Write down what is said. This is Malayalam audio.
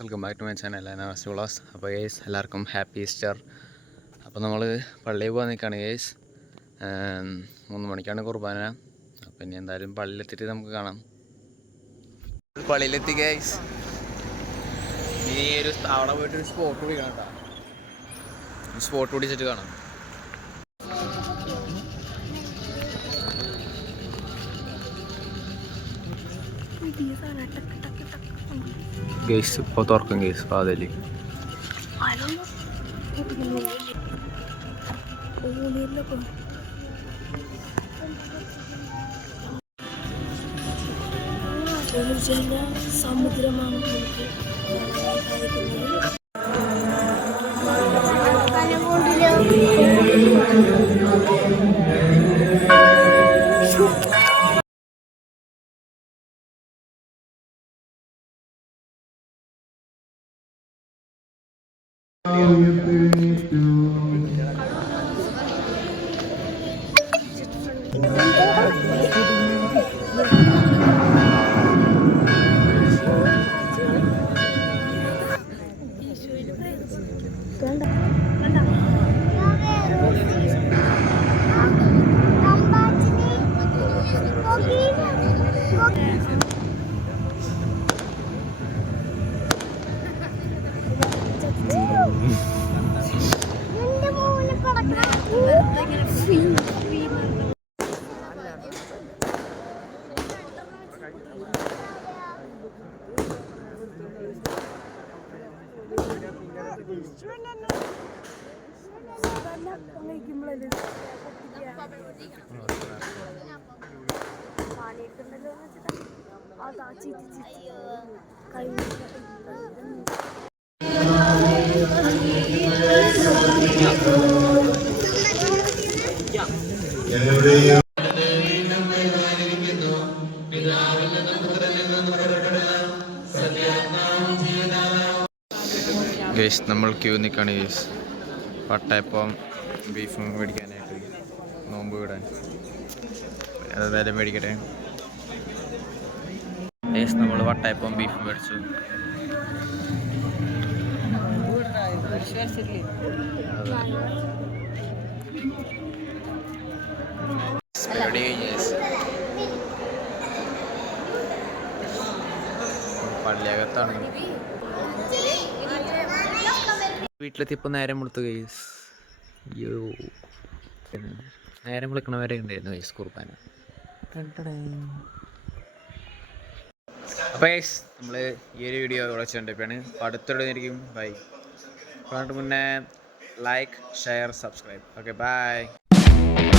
Welcome back to my channel Anas vlogs. അപ്പോൾ ഗൈസ് എല്ലാവർക്കും ഹാപ്പി ഈസ്റ്റർ. അപ്പോൾ നമ്മൾ പള്ളിയിൽ പോകാൻ നിൽക്കുകയാണ് ഗൈസ്. 3 മണിക്കാണ് കുർബാന. അപ്പോൾ ഇനി എന്തായാലും പള്ളിയിലെത്തിയിട്ട് നമുക്ക് കാണാം. പള്ളിയിലെത്തി ഗൈസ്. ഇനി ഒരു അവിടെ പോയിട്ടൊരു സ്പോട്ട് പിടിക്കണം കേട്ടോ. സ്പോട്ട് പിടിച്ചിട്ട് കാണാം. ഗൈസ് ഇപ്പോൾ തുറക്കും ഗൈസ് വാതിൽ. ഒരു ജല സമുദ്രമാണ് ഗൈസ് നമ്മൾ ക്യൂ നിൽക്കുകയാണ് ഗൈസ്. പട്ടയപ്പം ബീഫും മേടിക്കാനായിട്ട്, നോമ്പ് വിടാൻ. അതെന്തായാലും മേടിക്കട്ടെ ഗൈസ്. നമ്മൾ വട്ടയപ്പം ബീഫും മേടിച്ചു. പള്ളിയകത്താണ്. വീട്ടിലെത്തിയപ്പോൾ നേരം വെളുത്തു ഗൈസ്. അയ്യോ, നേരം വിളിക്കണ വരെ ഉണ്ടായിരുന്നു ഗൈസ് കുർബാന. അപ്പോൾ ഗൈസ് നമ്മൾ ഈ ഒരു വീഡിയോ ഇവിടെ വെച്ചുകൊണ്ടിരിക്കുകയാണ്. അപ്പോൾ അടുത്തിടുന്നതായിരിക്കും. ബൈ. മുന്നേ like, share, subscribe. Okay, by.